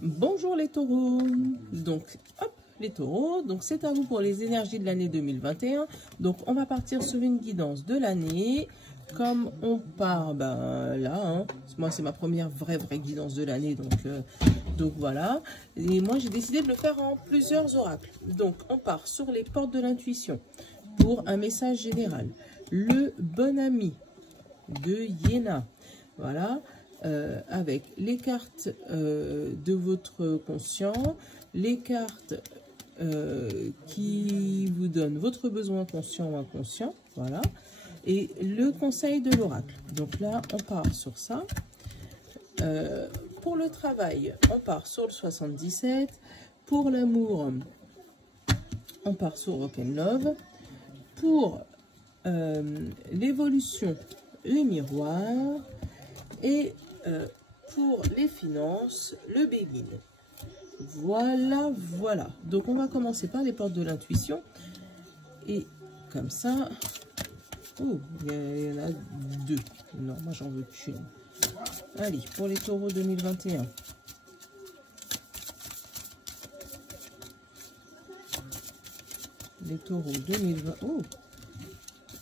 Bonjour les taureaux. Donc, hop, les taureaux. Donc, c'est à vous pour les énergies de l'année 2021. Donc, on va partir sur une guidance de l'année. Comme on part, là, hein, moi, c'est ma première vraie guidance de l'année. Donc, voilà. Et moi, j'ai décidé de le faire en plusieurs oracles. Donc, on part sur les portes de l'intuition pour un message général. Le bon ami de Yéna. Voilà. Avec les cartes de votre conscient, les cartes qui vous donnent votre besoin conscient ou inconscient, voilà, et le conseil de l'oracle. Donc là, on part sur ça. Pour le travail, on part sur le 77. Pour l'amour, on part sur Rock and Love. Pour l'évolution, les miroirs. Et pour les finances, le begin. Voilà. Donc, on va commencer par les portes de l'intuition. Et comme ça... Oh, il y en a deux. Non, moi, j'en veux qu'une. Allez, pour les taureaux 2021. Les taureaux 2020. Oh,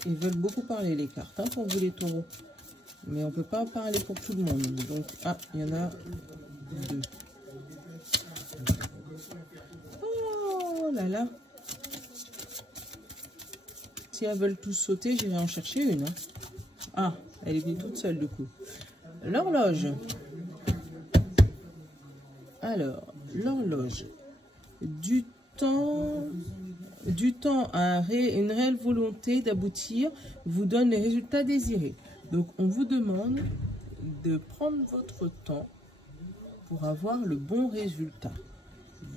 ils veulent beaucoup parler, les cartes, hein, pour vous, les taureaux. Mais on ne peut pas parler pour tout le monde. Donc, ah, il y en a deux. Oh là là. Si elles veulent tous sauter, j'irai en chercher une. Hein. Ah, elle est venue toute seule, du coup. L'horloge. Alors, l'horloge. Du temps à une réelle volonté d'aboutir vous donne les résultats désirés. Donc, on vous demande de prendre votre temps pour avoir le bon résultat.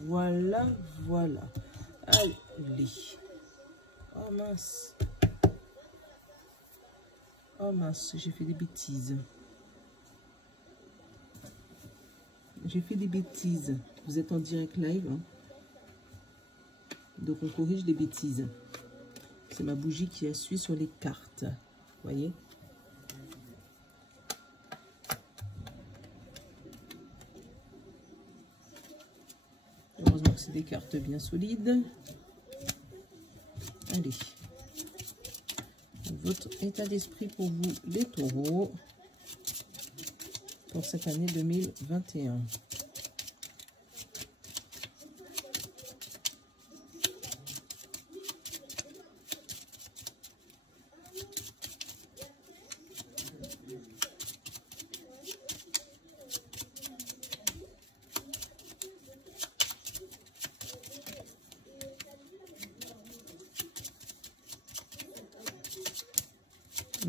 Voilà. Allez. Oh mince, j'ai fait des bêtises. Vous êtes en direct live. Hein. Donc, on corrige les bêtises. C'est ma bougie qui essuie sur les cartes. Vous voyez ? Heureusement que c'est des cartes bien solides. Allez. Votre état d'esprit pour vous, les taureaux, pour cette année 2021.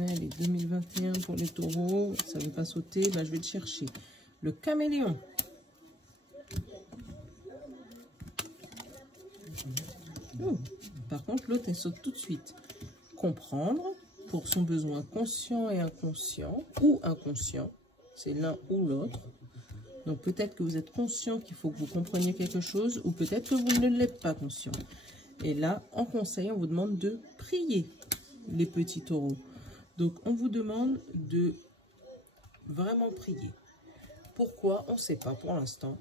Allez, 2021 pour les taureaux, ça ne veut pas sauter, je vais le chercher. Le caméléon. Oh, par contre, l'autre, elle saute tout de suite. Comprendre pour son besoin conscient et inconscient, ou inconscient, c'est l'un ou l'autre. Donc, peut-être que vous êtes conscient qu'il faut que vous compreniez quelque chose, ou peut-être que vous ne l'êtes pas conscient. Et là, en conseil, on vous demande de prier, les petits taureaux. Donc, on vous demande de vraiment prier. Pourquoi? On ne sait pas pour l'instant.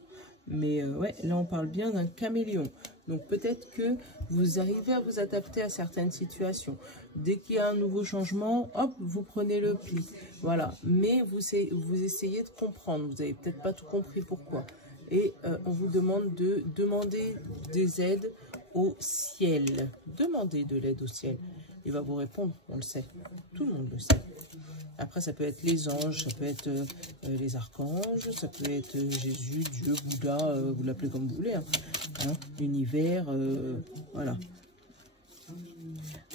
Mais ouais, là, on parle bien d'un caméléon. Donc, peut-être que vous arrivez à vous adapter à certaines situations. Dès qu'il y a un nouveau changement, hop, vous prenez le pli. Voilà. Mais vous essayez de comprendre. Vous n'avez peut-être pas tout compris pourquoi. Et on vous demande de demander des aides au ciel. Demandez de l'aide au ciel. Il va vous répondre, on le sait. Tout le monde le sait. Après, ça peut être les anges, ça peut être les archanges, ça peut être Jésus, Dieu, Bouddha, vous l'appelez comme vous voulez. Hein. Univers, voilà.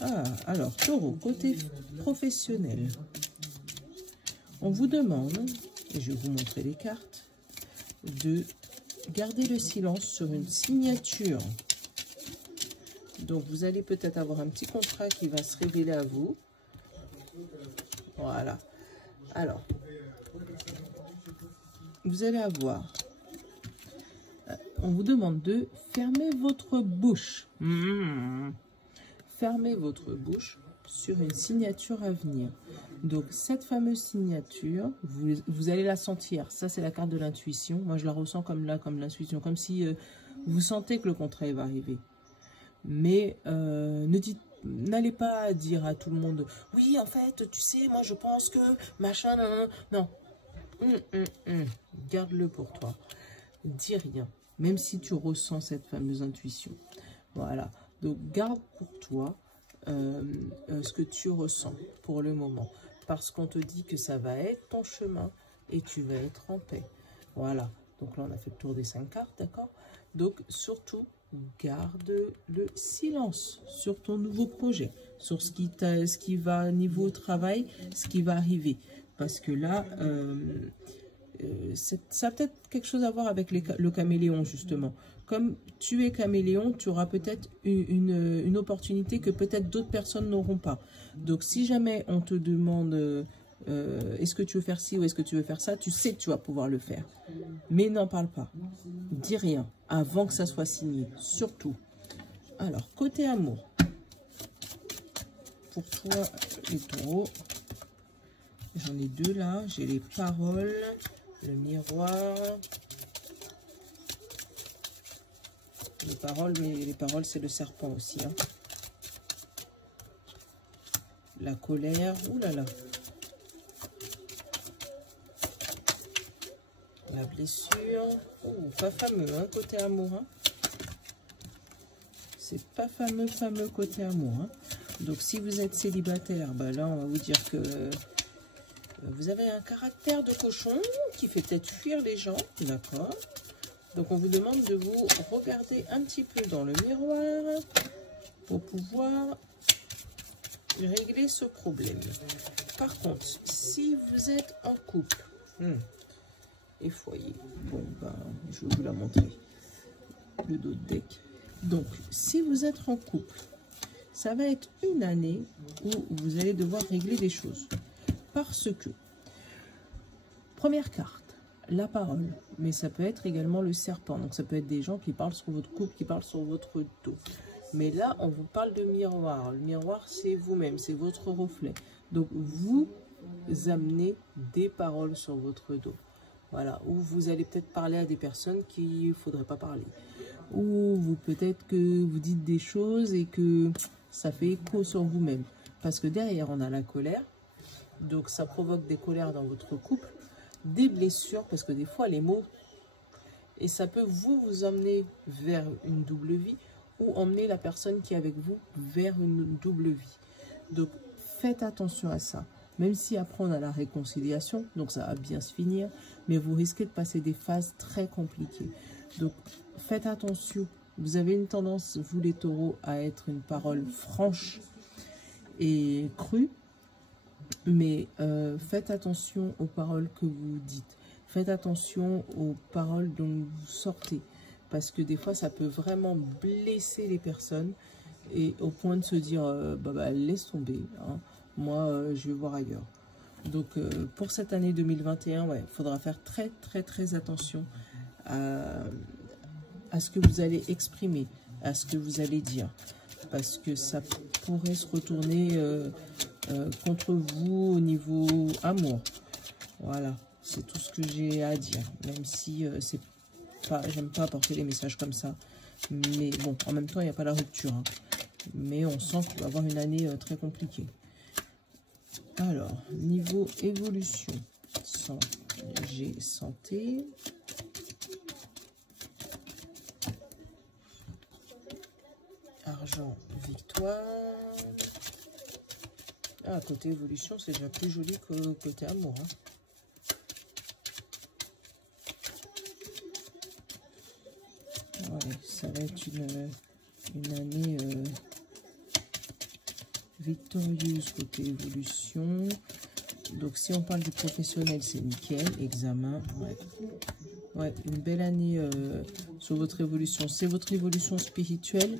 Ah, alors, taureau, côté professionnel. On vous demande, et je vais vous montrer les cartes, de garder le silence sur une signature. Donc, vous allez peut-être avoir un petit contrat qui va se révéler à vous. Voilà. Alors, vous allez avoir... on vous demande de fermer votre bouche. Fermez votre bouche sur une signature à venir. Donc, cette fameuse signature, vous allez la sentir. Ça, c'est la carte de l'intuition. Moi, je la ressens comme là, comme l'intuition. Comme si vous sentez que le contrat va arriver. Mais n'allez pas dire à tout le monde, oui, en fait, tu sais, moi, je pense que, machin, non. Garde-le pour toi. Dis rien. Même si tu ressens cette fameuse intuition. Voilà. Donc, garde pour toi ce que tu ressens pour le moment. Parce qu'on te dit que ça va être ton chemin et tu vas être en paix. Voilà. Donc là, on a fait le tour des 5 cartes, d'accord? Donc, surtout, garde le silence sur ton nouveau projet, sur ce qui va niveau travail, ce qui va arriver. Parce que là, ça a peut-être quelque chose à voir avec le caméléon, justement. Comme tu es caméléon, tu auras peut-être une opportunité que peut-être d'autres personnes n'auront pas. Donc, si jamais on te demande est-ce que tu veux faire ci ou est-ce que tu veux faire ça, tu sais que tu vas pouvoir le faire. Mais n'en parle pas. Dis rien avant que ça soit signé, surtout. Alors, côté amour. Pour toi, les taureaux, j'en ai 2 là. J'ai les paroles, le miroir. Les paroles, mais les paroles, c'est le serpent aussi. Hein. La colère, oulala. La blessure. Oh, pas fameux, hein, côté amour. Hein. C'est pas fameux côté amour. Hein. Donc, si vous êtes célibataire, bah là, on va vous dire que vous avez un caractère de cochon qui fait peut-être fuir les gens. D'accord. Donc, on vous demande de vous regarder un petit peu dans le miroir pour pouvoir régler ce problème. Par contre, si vous êtes en couple et foyer, bon, ben, je vais vous la montrer, le dos de deck. Donc, si vous êtes en couple, ça va être une année où vous allez devoir régler des choses. Parce que, première carte, la parole, mais ça peut être également le serpent. Donc, ça peut être des gens qui parlent sur votre couple, qui parlent sur votre dos. Mais là, on vous parle de miroir. Le miroir, c'est vous-même, c'est votre reflet. Donc, vous amenez des paroles sur votre dos. Voilà, ou vous allez peut-être parler à des personnes qu'il ne faudrait pas parler. Ou vous peut-être que vous dites des choses et que ça fait écho sur vous-même. Parce que derrière, on a la colère. Donc, ça provoque des colères dans votre couple. Des blessures, parce que des fois, les mots... Et ça peut vous emmener vers une double vie ou emmener la personne qui est avec vous vers une double vie. Donc, faites attention à ça. Même si après, on a la réconciliation, donc ça va bien se finir, mais vous risquez de passer des phases très compliquées. Donc, faites attention. Vous avez une tendance, vous les taureaux, à être une parole franche et crue, mais faites attention aux paroles que vous dites. Faites attention aux paroles dont vous sortez, parce que des fois, ça peut vraiment blesser les personnes et au point de se dire, laisse tomber, hein. Moi, je vais voir ailleurs. Donc, pour cette année 2021, il faudra faire très attention à ce que vous allez exprimer, à ce que vous allez dire. Parce que ça pourrait se retourner contre vous au niveau amour. Voilà, c'est tout ce que j'ai à dire. Même si c'est pas, j'aime pas apporter des messages comme ça. Mais bon, en même temps, il n'y a pas la rupture. Hein. Mais on sent qu'il va y avoir une année très compliquée. Alors, niveau évolution, j'ai santé. Argent, victoire. Ah, côté évolution, c'est déjà plus joli que côté amour. Hein. Ouais, ça va être une année... victorieuse côté évolution. Donc si on parle du professionnel, c'est nickel. Examen, ouais, une belle année sur votre évolution. C'est votre évolution spirituelle.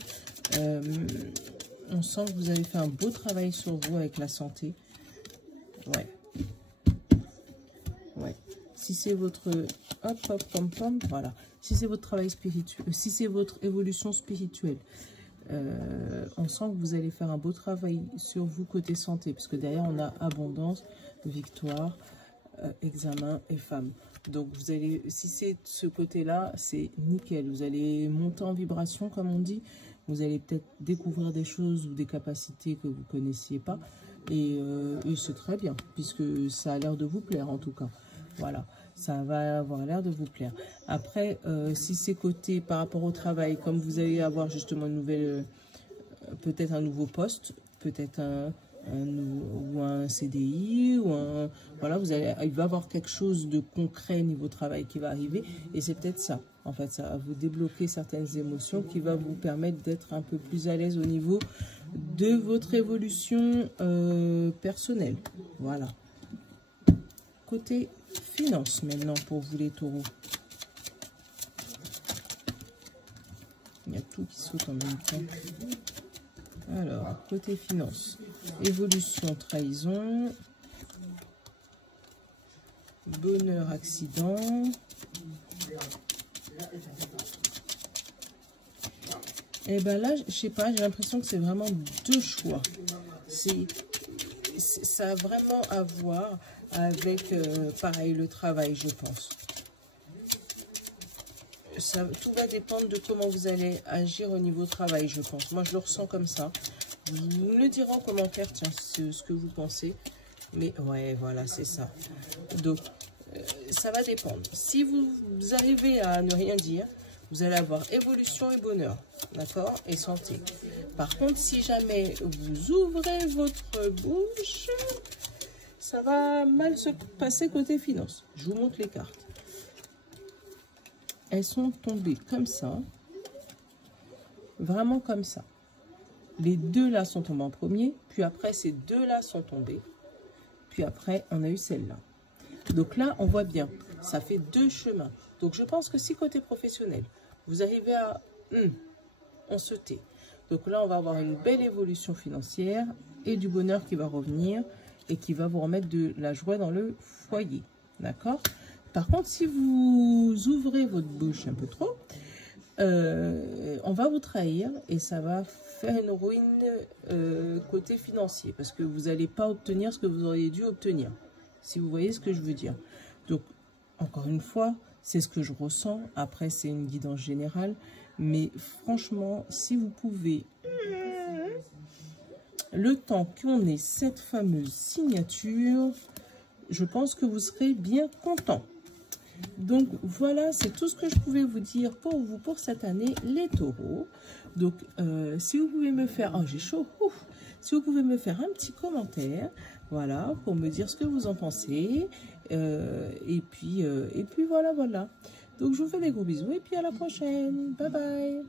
On sent que vous avez fait un beau travail sur vous avec la santé. Ouais. Si c'est votre voilà. Si c'est votre travail spirituel, si c'est votre évolution spirituelle, On sent que vous allez faire un beau travail sur vous côté santé, puisque derrière on a abondance, victoire, examen et femme. Donc vous allez, si c'est ce côté-là, c'est nickel. Vous allez monter en vibration, comme on dit. Vous allez peut-être découvrir des choses ou des capacités que vous ne connaissiez pas. Et c'est très bien, puisque ça a l'air de vous plaire en tout cas. Voilà, ça va avoir l'air de vous plaire. Après, si c'est côté par rapport au travail, comme vous allez avoir justement une nouvelle, peut-être un nouveau poste, peut-être un CDI, ou un, voilà, il va y avoir quelque chose de concret niveau travail qui va arriver, et c'est peut-être ça. En fait, ça va vous débloquer certaines émotions qui va vous permettre d'être un peu plus à l'aise au niveau de votre évolution personnelle. Voilà. Côté finance maintenant pour vous les taureaux. Il y a tout qui saute en même temps. Alors, côté finance, évolution, trahison, bonheur, accident, et ben là, je sais pas, j'ai l'impression que c'est vraiment deux choix. Ça a vraiment à voir avec, pareil, le travail, je pense. Tout va dépendre de comment vous allez agir au niveau travail, je pense. Moi, je le ressens comme ça. Vous me le direz en commentaire, tiens, ce que vous pensez. Mais ouais, voilà, c'est ça. Donc, ça va dépendre. Si vous arrivez à ne rien dire, vous allez avoir évolution et bonheur, d'accord, et santé. Par contre, si jamais vous ouvrez votre bouche, ça va mal se passer côté finance. Je vous montre les cartes. Elles sont tombées comme ça, vraiment comme ça. Les deux là sont tombés en premier, puis après ces deux là sont tombés, puis après on a eu celle-là. Donc là on voit bien, ça fait deux chemins. Donc je pense que si côté professionnel, vous arrivez à on se tait. Donc là on va avoir une belle évolution financière et du bonheur qui va revenir et qui va vous remettre de la joie dans le foyer, d'accord? Par contre, si vous ouvrez votre bouche un peu trop, on va vous trahir et ça va faire une ruine côté financier parce que vous n'allez pas obtenir ce que vous auriez dû obtenir, si vous voyez ce que je veux dire. Donc, encore une fois, c'est ce que je ressens. Après, c'est une guidance générale. Mais franchement, si vous pouvez, le temps qu'on ait cette fameuse signature, je pense que vous serez bien content. Donc voilà, c'est tout ce que je pouvais vous dire pour vous pour cette année, les taureaux. Donc si vous pouvez me faire, oh j'ai chaud, ouf, si vous pouvez me faire un petit commentaire, voilà, pour me dire ce que vous en pensez, et puis voilà. Donc je vous fais des gros bisous et puis à la prochaine, bye bye.